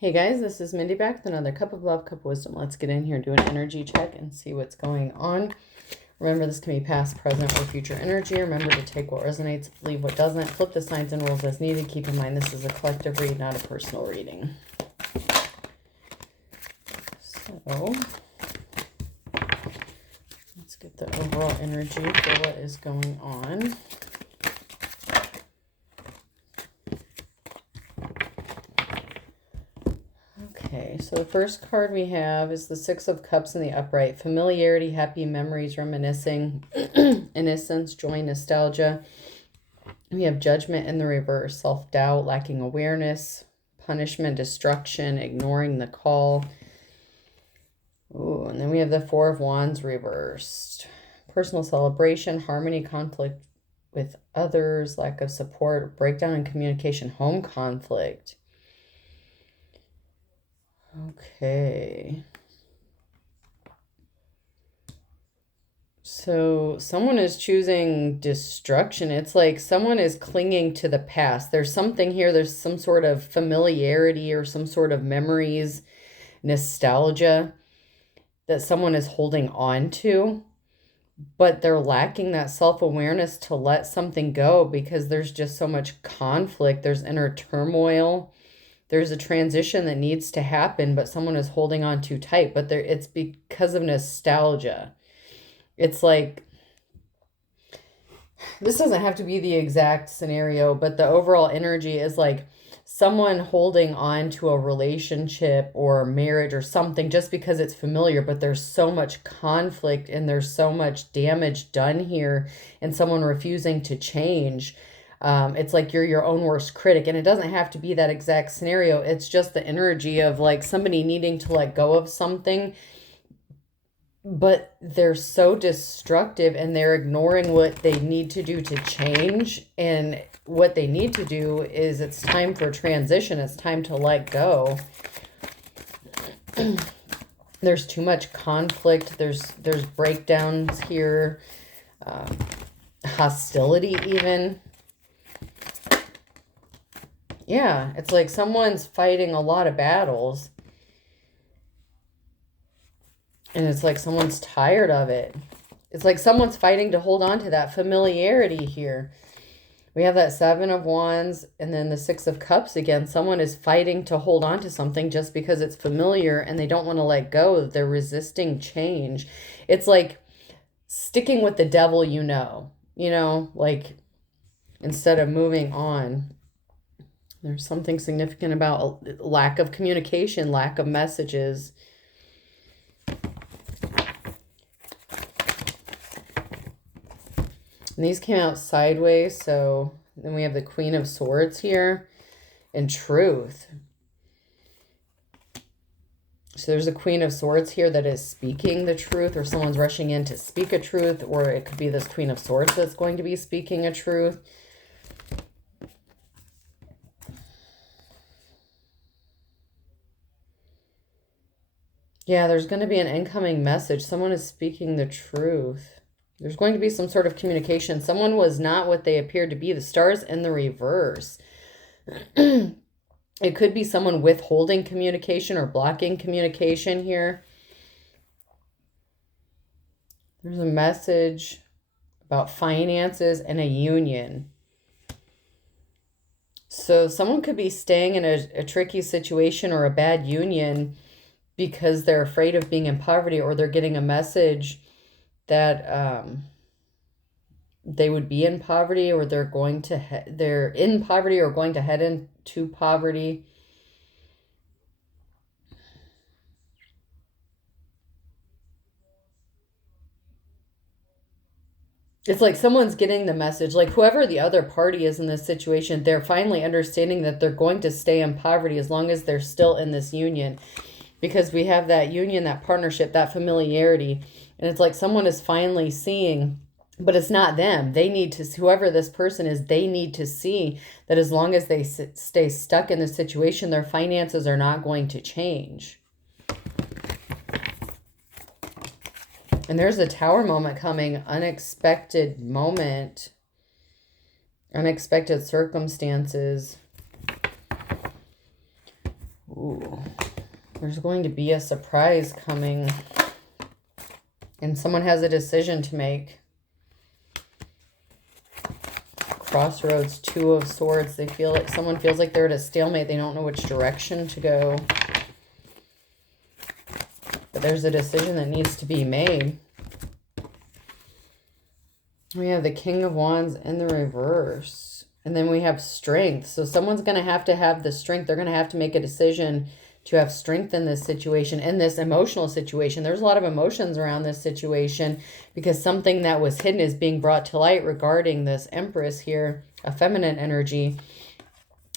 Hey guys, this is Mindy back with another cup of love, cup of wisdom. Let's get in here and do an energy check and see what's going on. Remember, this can be past, present, or future energy. Remember to take what resonates, leave what doesn't. Flip the signs and rules as needed. Keep in mind this is a collective read, not a personal reading. So, let's get the overall energy for what is going on. Okay, so the first card we have is the Six of Cups in the upright. Familiarity, happy memories, reminiscing, innocence, joy, nostalgia. We have Judgment in the reverse, self-doubt, lacking awareness, punishment, destruction, ignoring the call. Ooh, and then we have the Four of Wands reversed. Personal celebration, harmony, conflict with others, lack of support, breakdown in communication, home conflict. Okay. So someone is choosing destruction. It's like someone is clinging to the past. There's something here. There's some sort of familiarity or some sort of memories, nostalgia that someone is holding on to, but they're lacking that self-awareness to let something go because there's just so much conflict. There's inner turmoil. There's a transition that needs to happen, but someone is holding on too tight. But it's because of nostalgia. It's like, this doesn't have to be the exact scenario, but the overall energy is like someone holding on to a relationship or marriage or something just because it's familiar, but there's so much conflict and there's so much damage done here and someone refusing to change. It's like you're your own worst critic, and it doesn't have to be that exact scenario. It's just the energy of like somebody needing to let go of something, but they're so destructive and they're ignoring what they need to do to change. And what they need to do is it's time for transition. It's time to let go. There's too much conflict. There's breakdowns here, hostility even. Yeah, it's like someone's fighting a lot of battles. And it's like someone's tired of it. It's like someone's fighting to hold on to that familiarity here. We have that Seven of Wands and then the Six of Cups again. Someone is fighting to hold on to something just because it's familiar and they don't want to let go. They're resisting change. It's like sticking with the devil, like instead of moving on. There's something significant about lack of communication, lack of messages. And these came out sideways, so then we have the Queen of Swords here and truth. So there's a Queen of Swords here that is speaking the truth, or someone's rushing in to speak a truth, or it could be this Queen of Swords that's going to be speaking a truth. Yeah, there's going to be an incoming message. Someone is speaking the truth. There's going to be some sort of communication. Someone was not what they appeared to be. The stars in the reverse. It could be someone withholding communication or blocking communication here. There's a message about finances and a union. So someone could be staying in a tricky situation or a bad union because they're afraid of being in poverty, or they're getting a message that they would be in poverty, or they're in poverty or going to head into poverty. It's like someone's getting the message, like whoever the other party is in this situation, they're finally understanding that they're going to stay in poverty as long as they're still in this union. Because we have that union, that partnership, that familiarity. And it's like someone is finally seeing, but it's not them. They need to, whoever this person is, they need to see that as long as they stay stuck in this situation, their finances are not going to change. And there's a Tower moment coming, unexpected moment, unexpected circumstances. Ooh. There's going to be a surprise coming. And someone has a decision to make. Crossroads, Two of Swords. They feel like someone feels like they're at a stalemate. They don't know which direction to go. But there's a decision that needs to be made. We have the King of Wands in the reverse. And then we have strength. So someone's going to have the strength. They're going to have to make a decision to have strength in this situation, in this emotional situation. There's a lot of emotions around this situation because something that was hidden is being brought to light regarding this Empress here, a feminine energy,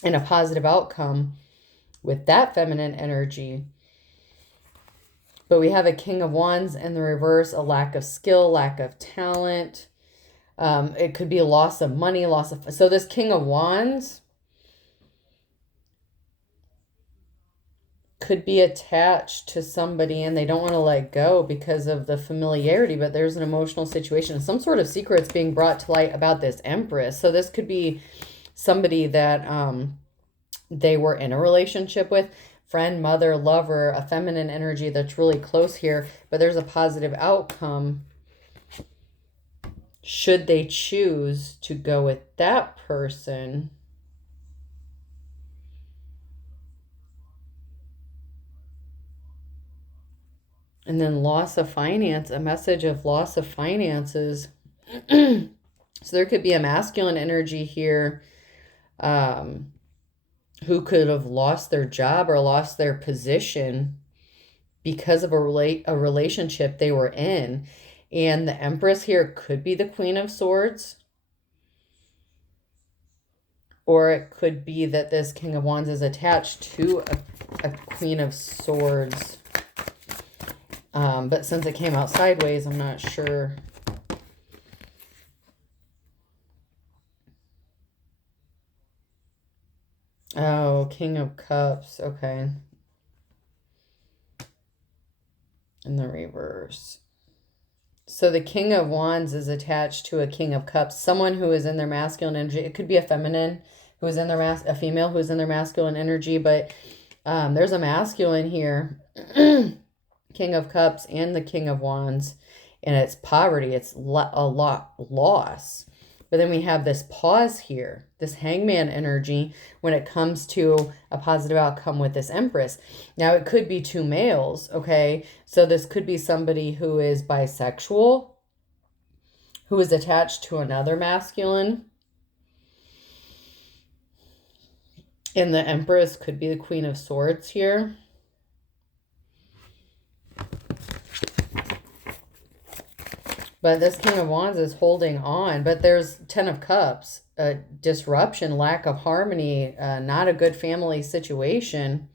and a positive outcome with that feminine energy. But we have a King of Wands in the reverse, a lack of skill, lack of talent. It could be a loss of money, so this King of Wands could be attached to somebody and they don't want to let go because of the familiarity, but there's an emotional situation. Some sort of secret's being brought to light about this Empress. So this could be somebody that they were in a relationship with, friend, mother, lover, a feminine energy that's really close here, but there's a positive outcome should they choose to go with that person. And then loss of finance, a message of loss of finances. So there could be a masculine energy here who could have lost their job or lost their position because of a relationship they were in. And the Empress here could be the Queen of Swords. Or it could be that this King of Wands is attached to a Queen of Swords. But since it came out sideways, I'm not sure. Oh, King of Cups. Okay. In the reverse. So the King of Wands is attached to a King of Cups. Someone who is in their masculine energy. It could be a feminine who is in their a female who is in their masculine energy. But there's a masculine here. King of Cups and the King of Wands, and it's poverty, it's a lot loss. But then we have this pause here, this Hangman energy when it comes to a positive outcome with this Empress. Now it could be two males, okay? So this could be somebody who is bisexual, who is attached to another masculine. And the Empress could be the Queen of Swords here. But this King of Wands is holding on. But there's Ten of Cups, disruption, lack of harmony, not a good family situation.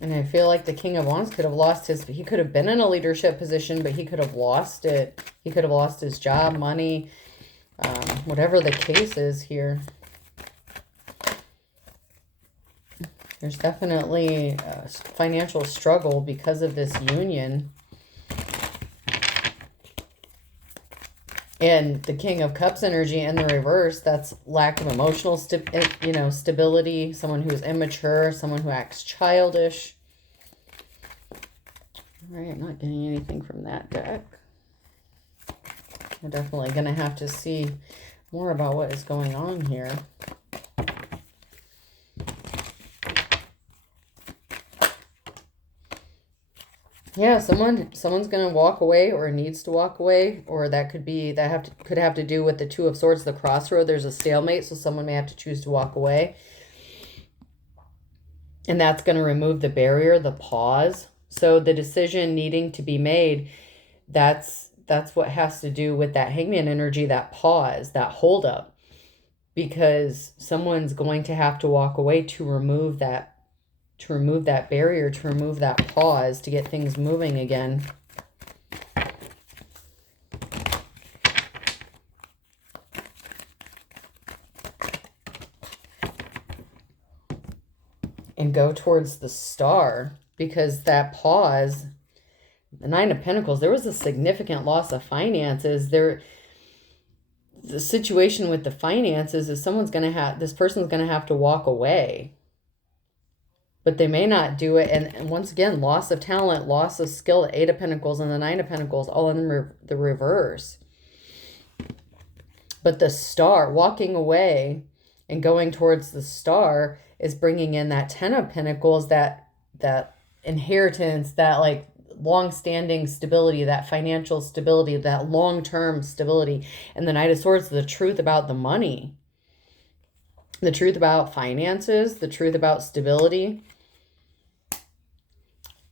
And I feel like the King of Wands could have lost he could have been in a leadership position, but he could have lost it. He could have lost his job, money, whatever the case is here. There's definitely a financial struggle because of this union. And the King of Cups energy in the reverse, that's lack of emotional stability, someone who is immature, someone who acts childish. All right, I'm not getting anything from that deck. I'm definitely going to have to see more about what is going on here. Yeah, someone's going to walk away or needs to walk away, or that could be could have to do with the Two of Swords, the crossroad. There's a stalemate, so someone may have to choose to walk away. And that's going to remove the barrier, the pause. So the decision needing to be made, that's what has to do with that Hangman energy, that pause, that hold up. Because someone's going to have to walk away to remove that barrier, to remove that pause, to get things moving again. And go towards the Star, because that pause, the Nine of Pentacles, there was a significant loss of finances. the situation with the finances is this person's going to have to walk away. But they may not do it. And once again, loss of talent, loss of skill, the Eight of Pentacles and the Nine of Pentacles, all in the reverse. But the Star, walking away and going towards the Star, is bringing in that Ten of Pentacles, that inheritance, that like long-standing stability, that financial stability, that long-term stability. And the Knight of Swords, the truth about the money, the truth about finances, the truth about stability.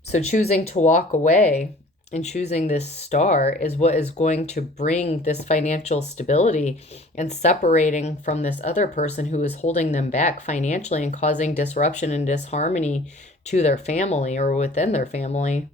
So choosing to walk away and choosing this Star is what is going to bring this financial stability, and separating from this other person who is holding them back financially and causing disruption and disharmony to their family or within their family.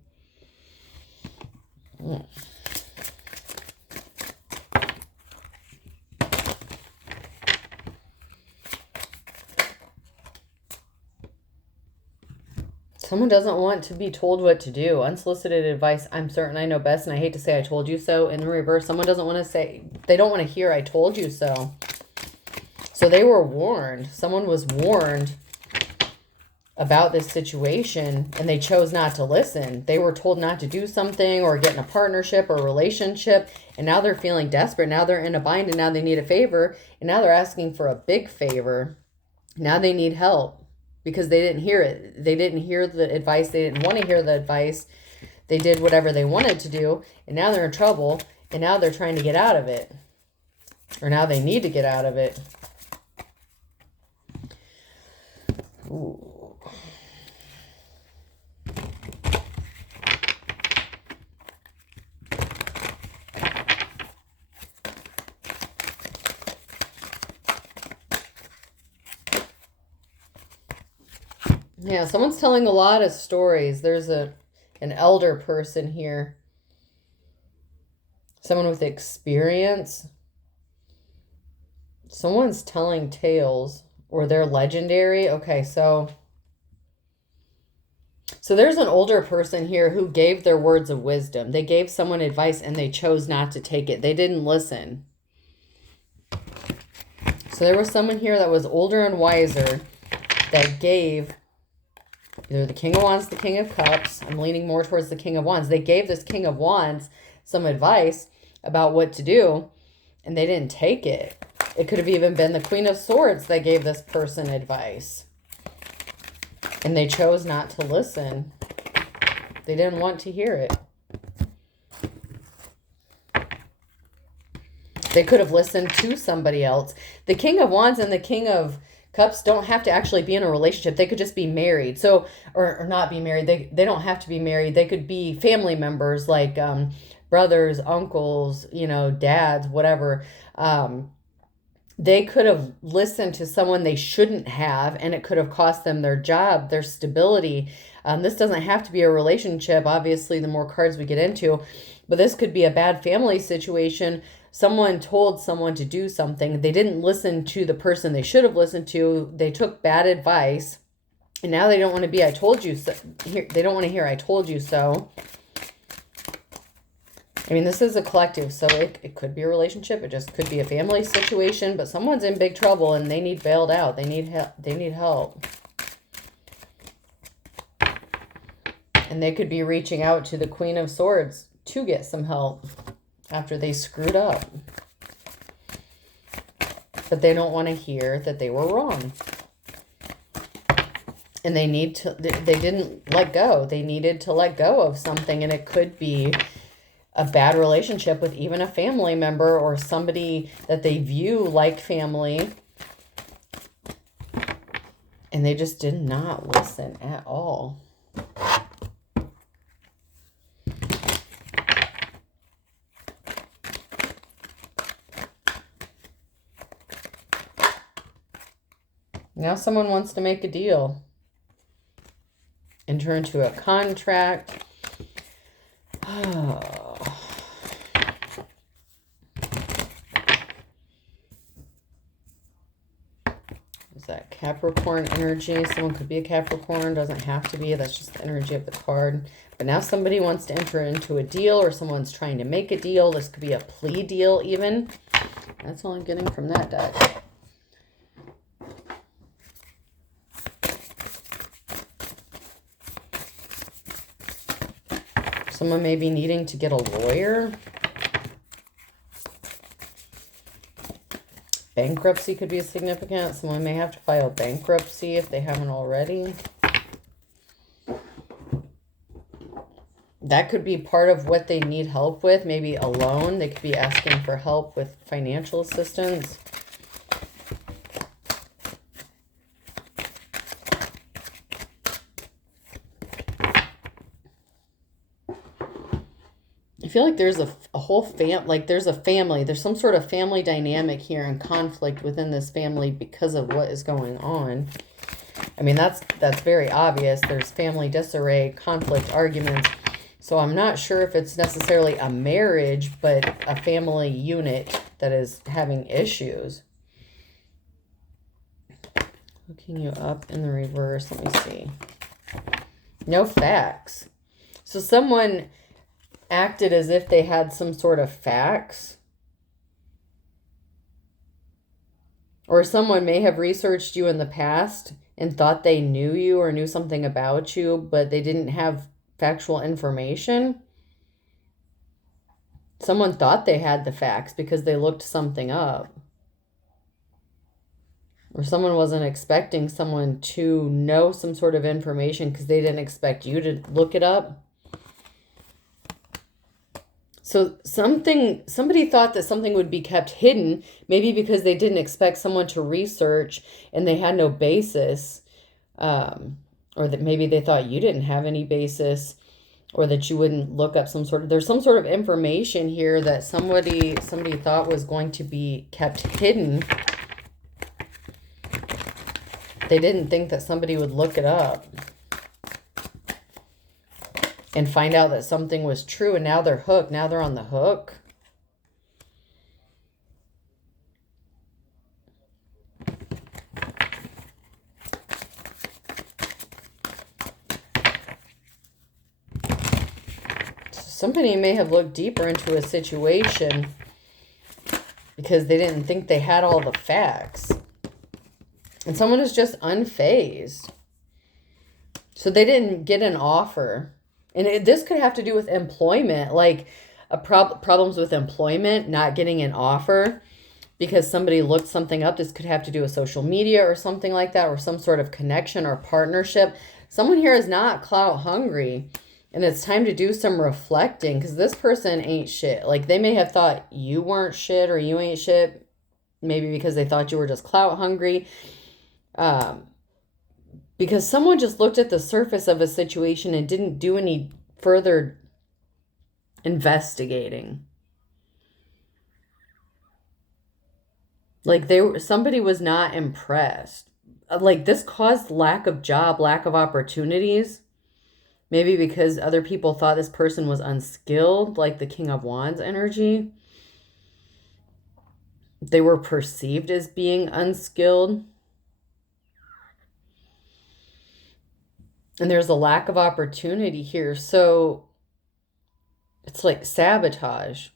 Someone doesn't want to be told what to do. Unsolicited advice. I'm certain I know best, and I hate to say I told you so. In the reverse, someone doesn't want to say, they don't want to hear I told you so. So they were warned. Someone was warned about this situation, and they chose not to listen. They were told not to do something or get in a partnership or relationship, and now they're feeling desperate. Now they're in a bind, and now they need a favor, and now they're asking for a big favor. Now they need help. Because they didn't hear it. They didn't hear the advice. They didn't want to hear the advice. They did whatever they wanted to do. And now they're in trouble. And now they're trying to get out of it. Or now they need to get out of it. Ooh. Yeah, someone's telling a lot of stories. There's an elder person here. Someone with experience. Someone's telling tales, or they're legendary. Okay, so there's an older person here who gave their words of wisdom. They gave someone advice and they chose not to take it. They didn't listen. So there was someone here that was older and wiser that gave either the King of Wands, the King of Cups. I'm leaning more towards the King of Wands. They gave this King of Wands some advice about what to do, and they didn't take it. It could have even been the Queen of Swords that gave this person advice, and they chose not to listen. They didn't want to hear it. They could have listened to somebody else. The King of Wands and the King of Cups don't have to actually be in a relationship. They could just be married. So, or not be married. They don't have to be married. They could be family members, like brothers, uncles, dads, whatever. They could have listened to someone they shouldn't have, and it could have cost them their job, their stability. This doesn't have to be a relationship. Obviously, the more cards we get into, but this could be a bad family situation. Someone told someone to do something. They didn't listen to the person they should have listened to. They took bad advice. And now they don't want to be, I told you so. They don't want to hear, I told you so. I mean, this is a collective, so it could be a relationship. It just could be a family situation. But someone's in big trouble and they need bailed out. They need help. They need help. And they could be reaching out to the Queen of Swords to get some help after they screwed up. But they don't want to hear that they were wrong. And they didn't let go. They needed to let go of something. And it could be a bad relationship with even a family member or somebody that they view like family. And they just did not listen at all. Now someone wants to make a deal. Enter into a contract. Oh. Is that Capricorn energy? Someone could be a Capricorn. Doesn't have to be. That's just the energy of the card. But now somebody wants to enter into a deal, or someone's trying to make a deal. This could be a plea deal even. That's all I'm getting from that deck. Someone may be needing to get a lawyer. Bankruptcy could be significant. Someone may have to file bankruptcy if they haven't already. That could be part of what they need help with. Maybe a loan. They could be asking for help with financial assistance. I feel like there's a whole there's a family. There's some sort of family dynamic here and conflict within this family because of what is going on. I mean, that's very obvious. There's family disarray, conflict, arguments. So I'm not sure if it's necessarily a marriage, but a family unit that is having issues. Looking you up in the reverse. Let me see. No facts. So someone acted as if they had some sort of facts. Or someone may have researched you in the past and thought they knew you or knew something about you, but they didn't have factual information. Someone thought they had the facts because they looked something up. Or someone wasn't expecting someone to know some sort of information because they didn't expect you to look it up. So somebody thought that something would be kept hidden, maybe because they didn't expect someone to research and they had no basis, or that maybe they thought you didn't have any basis, or that you wouldn't look up there's some sort of information here that somebody thought was going to be kept hidden. They didn't think that somebody would look it up and find out that something was true, and now they're hooked. Now they're on the hook. Somebody may have looked deeper into a situation because they didn't think they had all the facts. And someone is just unfazed. So they didn't get an offer. And this could have to do with employment, like problems with employment, not getting an offer because somebody looked something up. This could have to do with social media or something like that, or some sort of connection or partnership. Someone here is not clout hungry, and it's time to do some reflecting because this person ain't shit. Like, they may have thought you weren't shit or you ain't shit, maybe because they thought you were just clout hungry. Because someone just looked at the surface of a situation and didn't do any further investigating. Like, somebody was not impressed. Like, this caused lack of job, lack of opportunities. Maybe because other people thought this person was unskilled, like the King of Wands energy. They were perceived as being unskilled. And there's a lack of opportunity here. So it's like sabotage.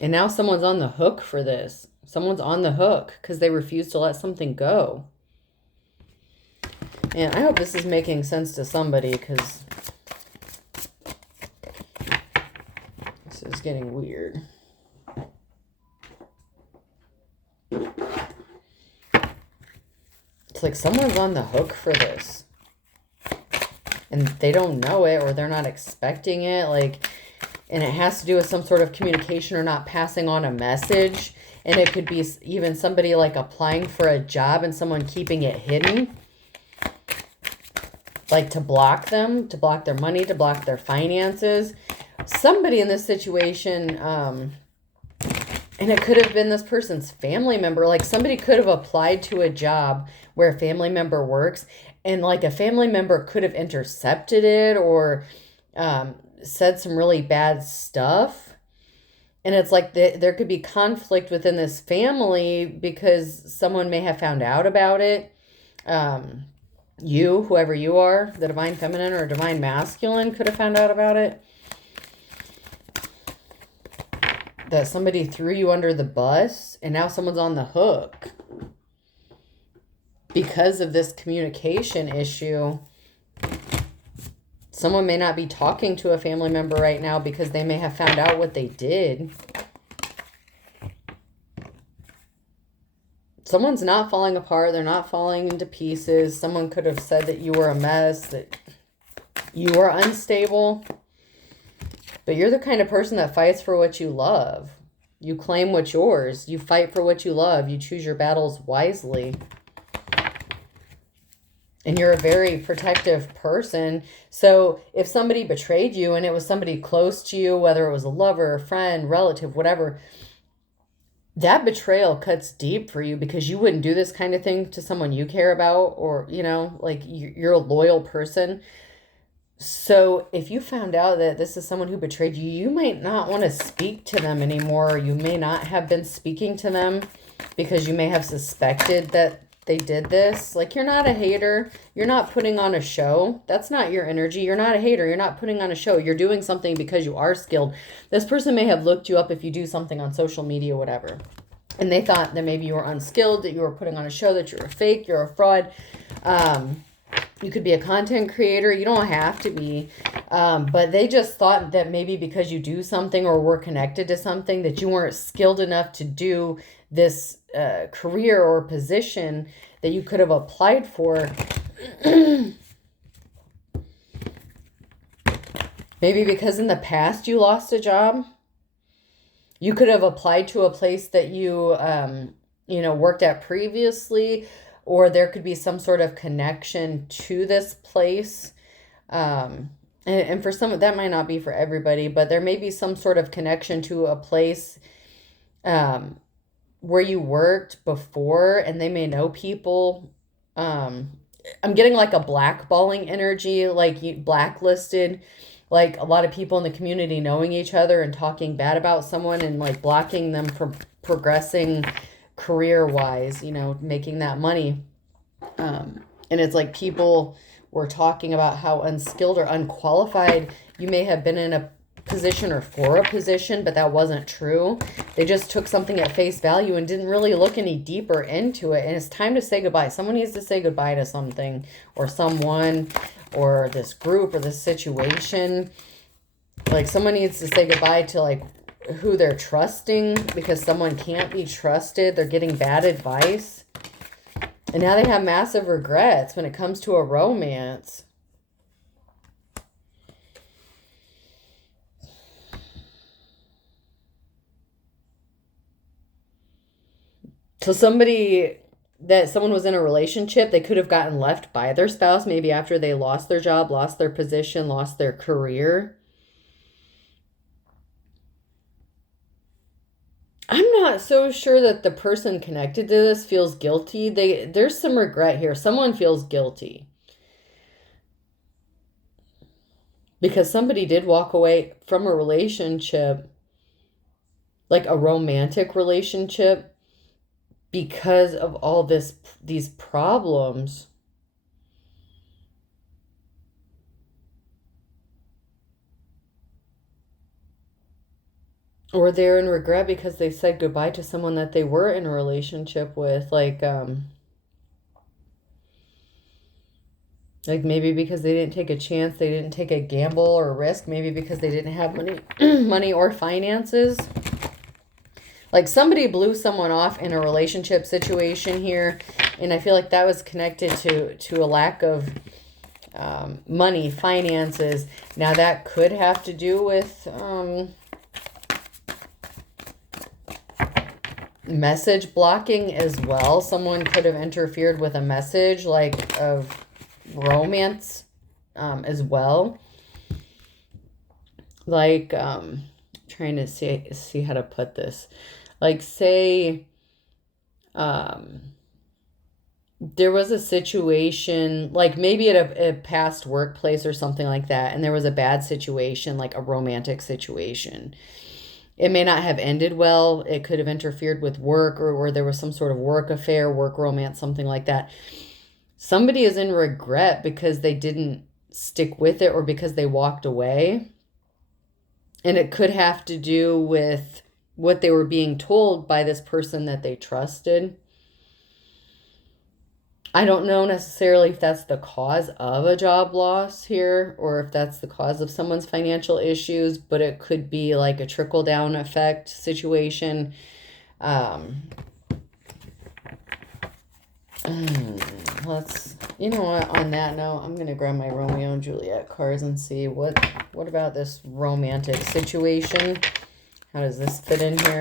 And now someone's on the hook for this. Someone's on the hook because they refuse to let something go. And I hope this is making sense to somebody because this is getting weird. It's like someone's on the hook for this. And they don't know it, or they're not expecting it. Like, and it has to do with some sort of communication or not passing on a message. And it could be even somebody like applying for a job and someone keeping it hidden. Like to block them, to block their money, to block their finances. Somebody in this situation, and it could have been this person's family member. Like, somebody could have applied to a job where a family member works, and like a family member could have intercepted it or said some really bad stuff. And it's like there could be conflict within this family because someone may have found out about it. You, whoever you are, the divine feminine or divine masculine, could have found out about it. that somebody threw you under the bus and now someone's on the hook because of this communication issue. Someone may not be talking to a family member right now because they may have found out what they did. Someone's not falling apart. They're not falling into pieces. Someone could have said that you were a mess, that you were unstable. But you're the kind of person that fights for what you love. You claim what's yours. You fight for what you love. You choose your battles wisely. And you're a very protective person. So if somebody betrayed you and it was somebody close to you, whether it was a lover, a friend, relative, whatever, that betrayal cuts deep for you because you wouldn't do this kind of thing to someone you care about, or, you know, like you're a loyal person. So if you found out that this is someone who betrayed you, you might not want to speak to them anymore. You may not have been speaking to them because you may have suspected that they did this. Like, you're not a hater. You're not putting on a show. That's not your energy. You're not a hater. You're not putting on a show. You're doing something because you are skilled. This person may have looked you up if you do something on social media, whatever. And they thought that maybe you were unskilled, that you were putting on a show, that you're a fake, you're a fraud. You could be a content creator. You don't have to be. But they just thought that maybe because you do something or were connected to something that you weren't skilled enough to do this career or position that you could have applied for. Maybe because in the past you lost a job. You could have applied to a place that you, worked at previously, or there could be some sort of connection to this place. And for some, that might not be for everybody, but there may be some sort of connection to a place where you worked before, and they may know people. I'm getting like a blackballing energy, like you blacklisted, like a lot of people in the community knowing each other and talking bad about someone and like blocking them from progressing career-wise, making that money. And it's like people were talking about how unskilled or unqualified you may have been in a position or for a position, but that wasn't true. They just took something at face value and didn't really look any deeper into it. And it's time to say goodbye. Someone needs to say goodbye to something or someone or this group or this situation. Like, someone needs to say goodbye to like who they're trusting, because someone can't be trusted. They're getting bad advice. And now they have massive regrets when it comes to a romance. So someone was in a relationship, they could have gotten left by their spouse, maybe after they lost their job, lost their position, lost their career. I'm not so sure that the person connected to this feels guilty. There's some regret here. Someone feels guilty because somebody did walk away from a relationship, like a romantic relationship, because of all these problems. Or they're in regret because they said goodbye to someone that they were in a relationship with. Like maybe because they didn't take a chance, they didn't take a gamble or a risk. Maybe because they didn't have money or finances. Like, somebody blew someone off in a relationship situation here. And I feel like that was connected to a lack of money, finances. Now, that could have to do with message blocking as well. Someone could have interfered with a message, like, of romance as well. Like, trying to see how to put this. Like, say there was a situation, like maybe at a past workplace or something like that, and there was a bad situation, like a romantic situation. It may not have ended well. It could have interfered with work, or there was some sort of work affair, work romance, something like that. Somebody is in regret because they didn't stick with it or because they walked away. And it could have to do with what they were being told by this person that they trusted. I don't know necessarily if that's the cause of a job loss here or if that's the cause of someone's financial issues, but it could be like a trickle-down effect situation. You know what, on that note, I'm going to grab my Romeo and Juliet cards and see what about this romantic situation. How does this fit in here?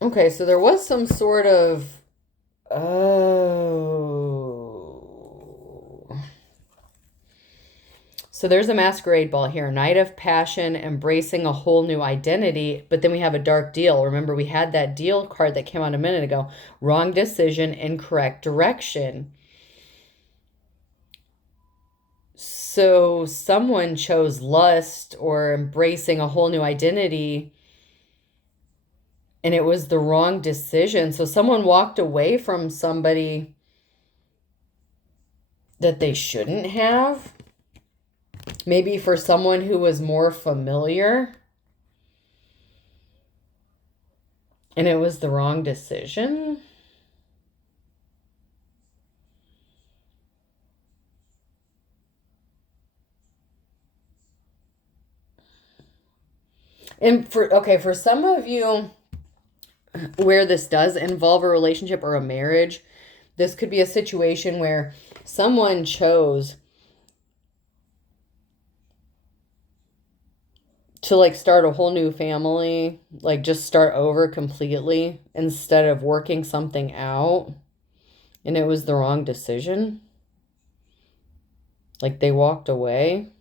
Okay, so there was some sort of, so there's a masquerade ball here. Night of passion, embracing a whole new identity. But then we have a dark deal. Remember, we had that deal card that came out a minute ago. Wrong decision, incorrect direction. So someone chose lust or embracing a whole new identity, and it was the wrong decision. So someone walked away from somebody that they shouldn't have. Maybe for someone who was more familiar. And it was the wrong decision. And for some of you where this does involve a relationship or a marriage, this could be a situation where someone chose to like start a whole new family, like just start over completely instead of working something out, and it was the wrong decision. Like they walked away.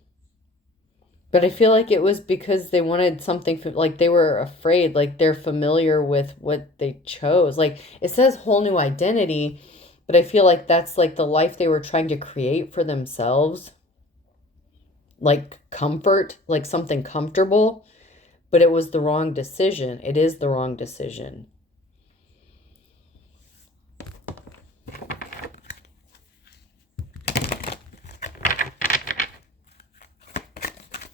But I feel like it was because they wanted something, like they were afraid, like they're familiar with what they chose. Like it says whole new identity, but I feel like that's like the life they were trying to create for themselves. Like comfort, like something comfortable, but it was the wrong decision. It is the wrong decision.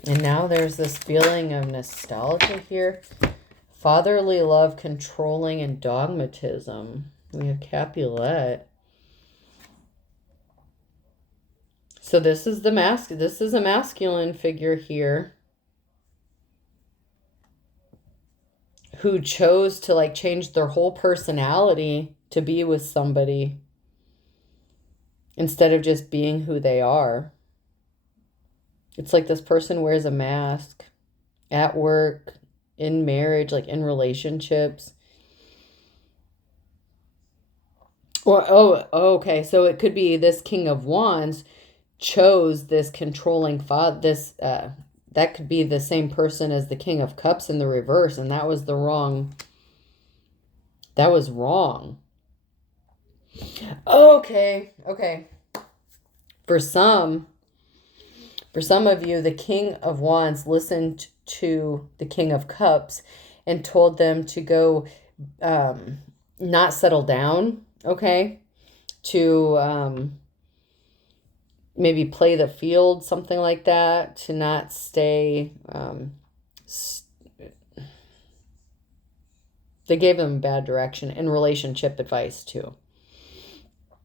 And now there's this feeling of nostalgia here. Fatherly love, controlling, and dogmatism. We have Capulet. So this is this is a masculine figure here who chose to like change their whole personality to be with somebody instead of just being who they are. It's like this person wears a mask at work, in marriage, like in relationships. Or, okay. So it could be this King of Wands chose this controlling father, that could be the same person as the King of Cups in the reverse, and that was wrong. Okay. For some of you, the King of Wands listened to the King of Cups and told them to go not settle down, okay? To maybe play the field, something like that, to not stay. They gave them bad direction and relationship advice too.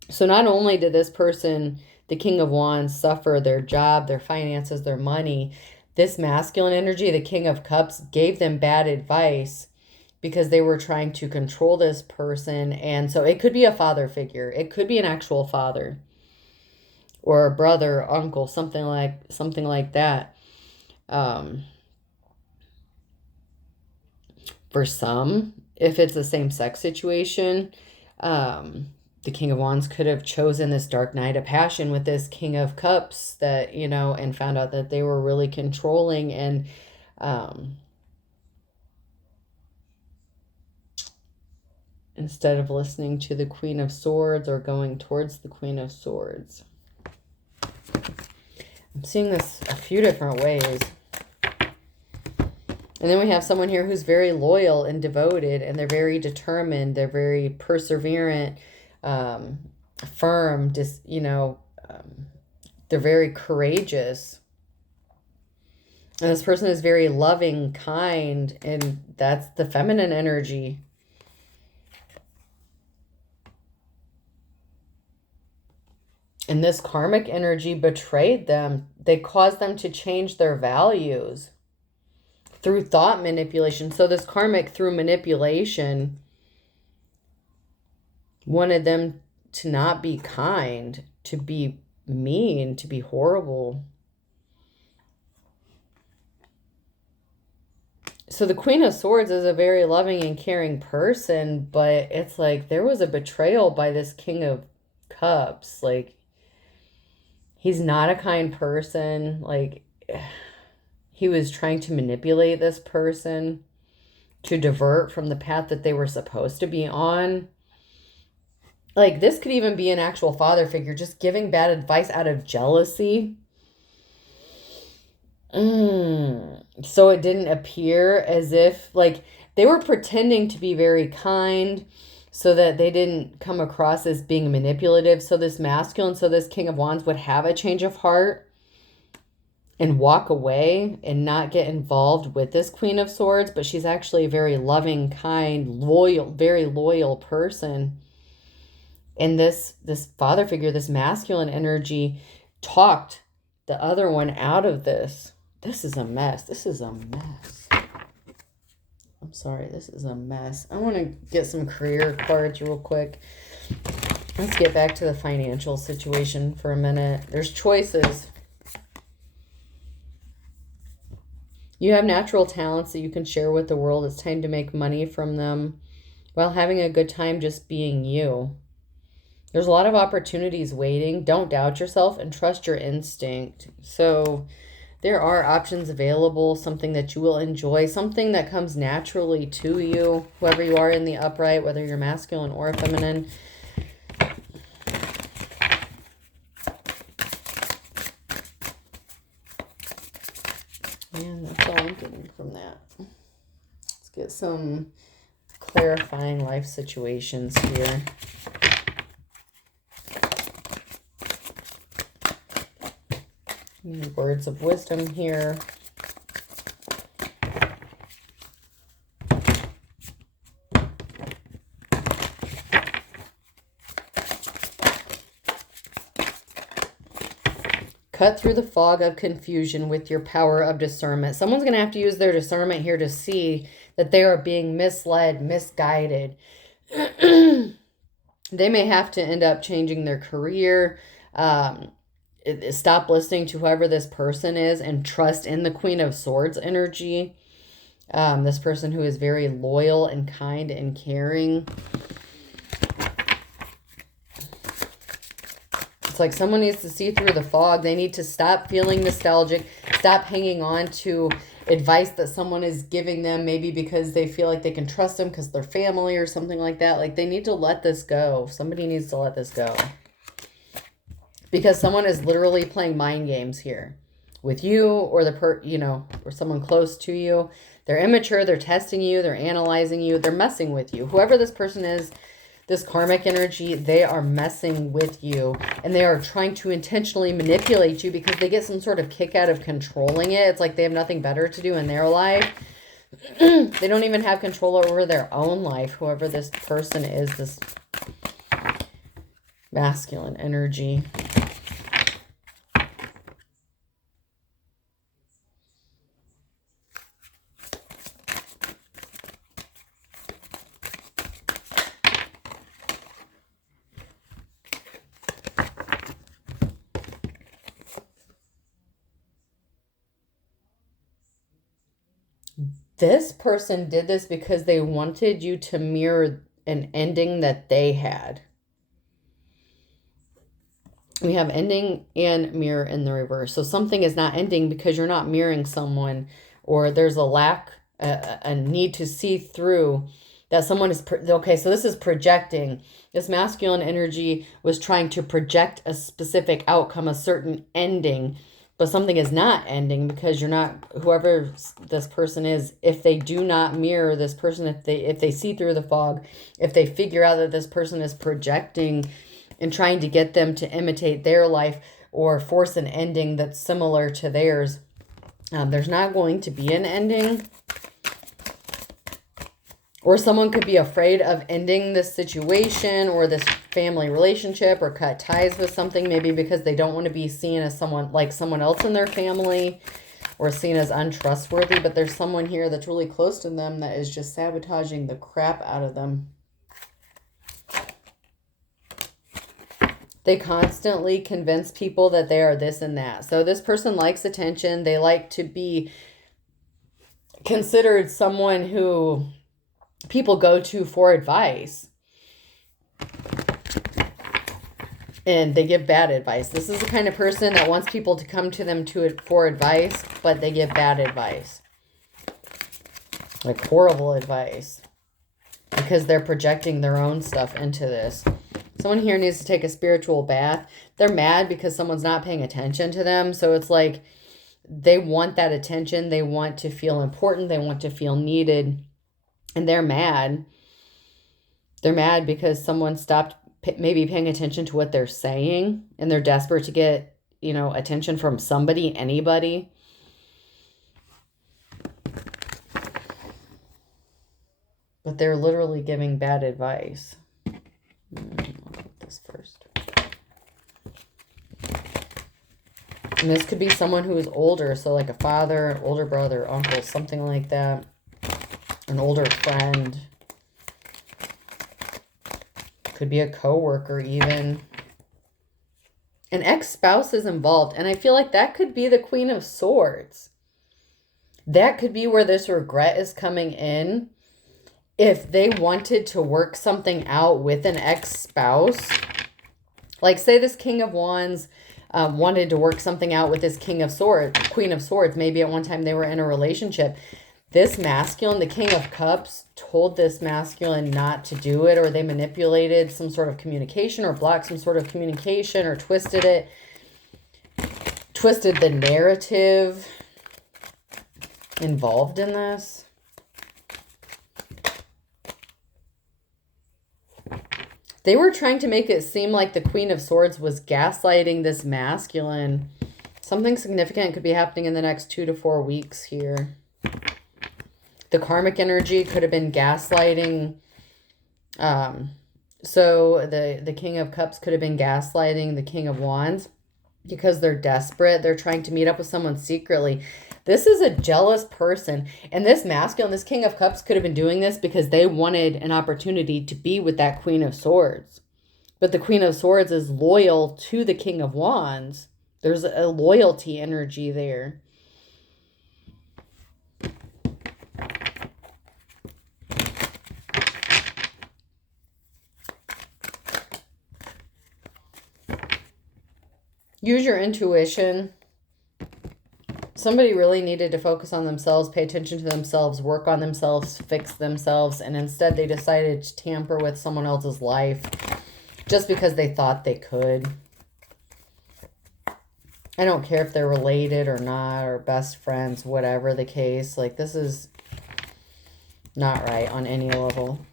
So not only did this person, the King of Wands, suffer their job, their finances, their money, this masculine energy, the King of Cups, gave them bad advice because they were trying to control this person. And so it could be a father figure. It could be an actual father or a brother, uncle, something like that. For some, if it's a same-sex situation, the King of Wands could have chosen this dark night of passion with this King of Cups that, and found out that they were really controlling and instead of listening to the Queen of Swords or going towards the Queen of Swords. I'm seeing this a few different ways. And then we have someone here who's very loyal and devoted, and they're very determined. They're very perseverant, firm, they're very courageous. And this person is very loving, kind, and that's the feminine energy. And this karmic energy betrayed them. They caused them to change their values through thought manipulation. So this karmic, through manipulation, wanted them to not be kind, to be mean, to be horrible. So the Queen of Swords is a very loving and caring person, but it's like there was a betrayal by this King of Cups. Like, he's not a kind person. Like, he was trying to manipulate this person to divert from the path that they were supposed to be on. Like, this could even be an actual father figure just giving bad advice out of jealousy. So it didn't appear as if, like, they were pretending to be very kind so that they didn't come across as being manipulative. So this masculine, so this King of Wands would have a change of heart and walk away and not get involved with this Queen of Swords. But she's actually a very loving, kind, loyal, very loyal person. And this father figure, this masculine energy, talked the other one out of this. This is a mess. This is a mess. I'm sorry. This is a mess. I want to get some career cards real quick. Let's get back to the financial situation for a minute. There's choices. You have natural talents that you can share with the world. It's time to make money from them while having a good time just being you. There's a lot of opportunities waiting. Don't doubt yourself and trust your instinct. So there are options available, something that you will enjoy, something that comes naturally to you, whoever you are in the upright, whether you're masculine or feminine. And that's all I'm getting from that. Let's get some clarifying life situations here. Words of wisdom here. Cut through the fog of confusion with your power of discernment. Someone's going to have to use their discernment here to see that they are being misled, misguided. They may have to end up changing their career, stop listening to whoever this person is and trust in the Queen of Swords energy. This person who is very loyal and kind and caring. It's like someone needs to see through the fog. They need to stop feeling nostalgic, stop hanging on to advice that someone is giving them, maybe because they feel like they can trust them because they're family or something like that. Like, they need to let this go. Somebody needs to let this go. Because someone is literally playing mind games here with you or or someone close to you. They're immature. They're testing you. They're analyzing you. They're messing with you. Whoever this person is, this karmic energy, they are messing with you. And they are trying to intentionally manipulate you because they get some sort of kick out of controlling it. It's like they have nothing better to do in their life. They don't even have control over their own life. Whoever this person is, this masculine energy. This person did this because they wanted you to mirror an ending that they had. We have ending and mirror in the reverse. So something is not ending because you're not mirroring someone, or there's a lack, a need to see through that someone is, okay, so this is projecting. This masculine energy was trying to project a specific outcome, a certain ending, but something is not ending because you're not, whoever this person is, if they do not mirror this person, if they see through the fog, if they figure out that this person is projecting and trying to get them to imitate their life or force an ending that's similar to theirs, There's not going to be an ending. Or someone could be afraid of ending this situation or this family relationship or cut ties with something, maybe because they don't want to be seen as someone like someone else in their family or seen as untrustworthy. But there's someone here that's really close to them that is just sabotaging the crap out of them. They constantly convince people that they are this and that. So this person likes attention. They like to be considered someone who people go to for advice. And they give bad advice. This is the kind of person that wants people to come to them for advice, but they give bad advice. Like horrible advice. Because they're projecting their own stuff into this. Someone here needs to take a spiritual bath. They're mad because someone's not paying attention to them. So it's like they want that attention. They want to feel important. They want to feel needed. And they're mad. They're mad because someone stopped maybe paying attention to what they're saying. And they're desperate to get, attention from somebody, anybody. But they're literally giving bad advice. I'll put this first. And this could be someone who is older. So like a father, older brother, uncle, something like that. An older friend. Could be a coworker even. An ex-spouse is involved. And I feel like that could be the Queen of Swords. That could be where this regret is coming in. If they wanted to work something out with an ex-spouse. Like say this King of Wands wanted to work something out with this King of Swords, Queen of Swords. Maybe at one time they were in a relationship. This masculine, the King of Cups, told this masculine not to do it, or they manipulated some sort of communication or blocked some sort of communication or twisted it. Twisted the narrative involved in this. They were trying to make it seem like the Queen of Swords was gaslighting this masculine. Something significant could be happening in the next 2 to 4 weeks here. The karmic energy could have been gaslighting. So the King of Cups could have been gaslighting the King of Wands because they're desperate. They're trying to meet up with someone secretly. This is a jealous person. And this masculine, this King of Cups could have been doing this because they wanted an opportunity to be with that Queen of Swords. But the Queen of Swords is loyal to the King of Wands. There's a loyalty energy there. Use your intuition. Somebody really needed to focus on themselves, pay attention to themselves, work on themselves, fix themselves, and instead they decided to tamper with someone else's life just because they thought they could. I don't care if they're related or not, or best friends, whatever the case. Like, this is not right on any level.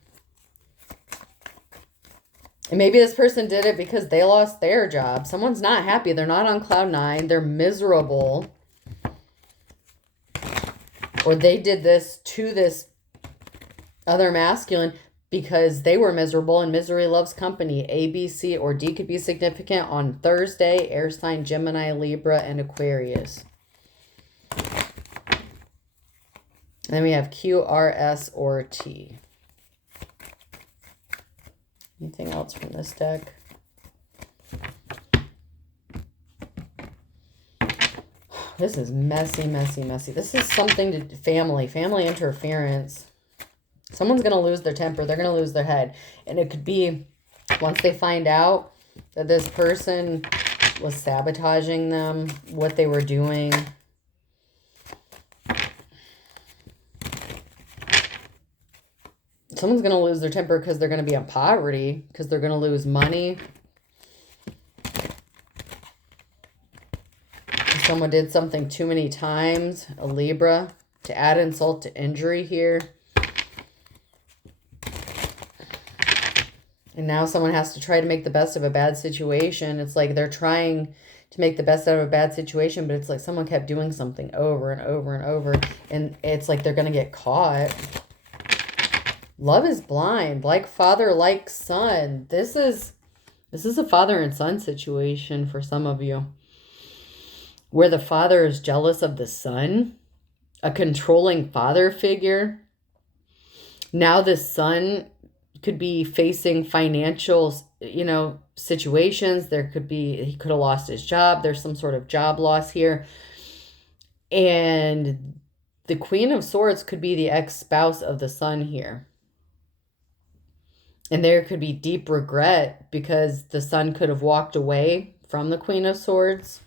And maybe this person did it because they lost their job. Someone's not happy. They're not on cloud 9. They're miserable. Or they did this to this other masculine because they were miserable, and misery loves company. A, B, C, or D could be significant on Thursday. Air sign Gemini, Libra, and Aquarius. And then we have Q, R, S, or T. Anything else from this deck? This is messy, messy, messy. This is something to family interference. Someone's going to lose their temper. They're going to lose their head. And it could be once they find out that this person was sabotaging them, what they were doing. Someone's going to lose their temper because they're going to be in poverty, because they're going to lose money. Someone did something too many times, a Libra, to add insult to injury here. And now someone has to try to make the best of a bad situation. It's like they're trying to make the best out of a bad situation, but it's like someone kept doing something over and over and over, and it's like they're going to get caught. Love is blind, like father, like son. This is a father and son situation for some of you, where the father is jealous of the son, a controlling father figure. Now this son could be facing financial, situations. He could have lost his job. There's some sort of job loss here. And the Queen of Swords could be the ex-spouse of the son here. And there could be deep regret because the son could have walked away from the Queen of Swords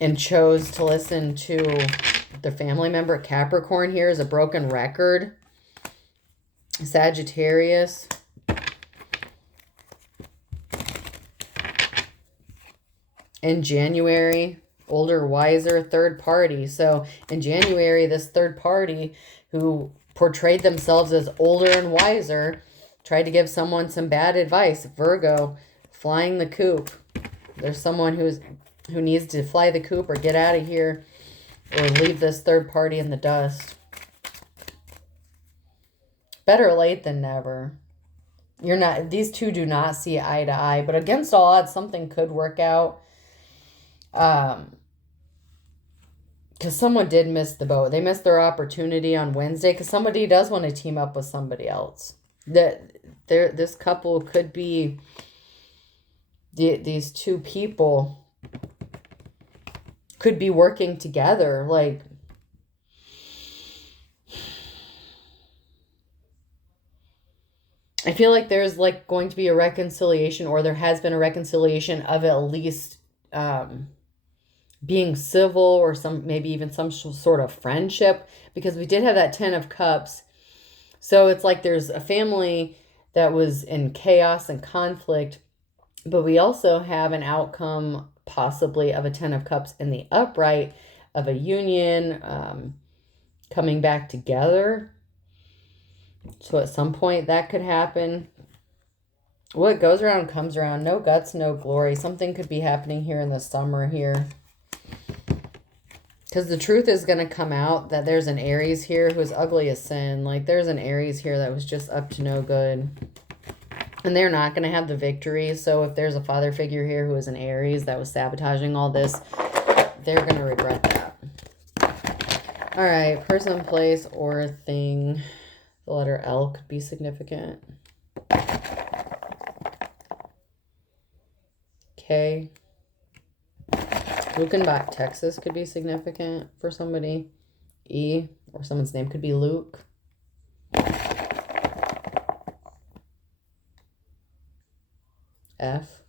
and chose to listen to the family member. Capricorn here is a broken record. Sagittarius. In January, older, wiser, third party. So in January, this third party who portrayed themselves as older and wiser tried to give someone some bad advice. Virgo, flying the coop. There's someone who needs to fly the coop or get out of here or leave this third party in the dust. Better late than never. These two do not see eye to eye, but against all odds, something could work out. Because someone did miss the boat. They missed their opportunity on Wednesday because somebody does want to team up with somebody else. This couple could be these two people could be working together. Like, I feel like there's like going to be a reconciliation, or there has been a reconciliation of at least being civil, or maybe even some sort of friendship, because we did have that 10 of Cups. So it's like there's a family that was in chaos and conflict, but we also have an outcome possibly of a 10 of Cups in the upright of a union coming back together. So at some point that could happen. What goes around comes around. No guts, no glory. Something could be happening here in the summer here. Because the truth is going to come out that there's an Aries here who is ugly as sin. Like, there's an Aries here that was just up to no good. And they're not going to have the victory. So if there's a father figure here who is an Aries that was sabotaging all this, they're going to regret that. All right. Person, place, or thing. The letter L could be significant. K. Lukenbach, Texas could be significant for somebody. E, or someone's name could be Luke. F,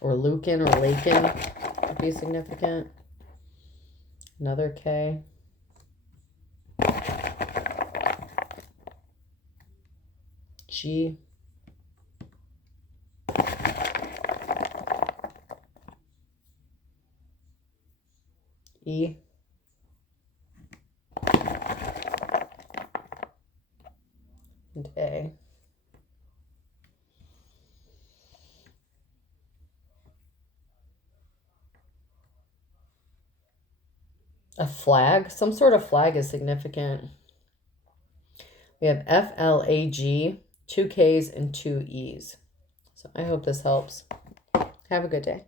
or Lucan or Lakin could be significant. Another K. G. E. And A. A flag? Some sort of flag is significant. We have FLAG, 2 Ks and 2 Es. So I hope this helps. Have a good day.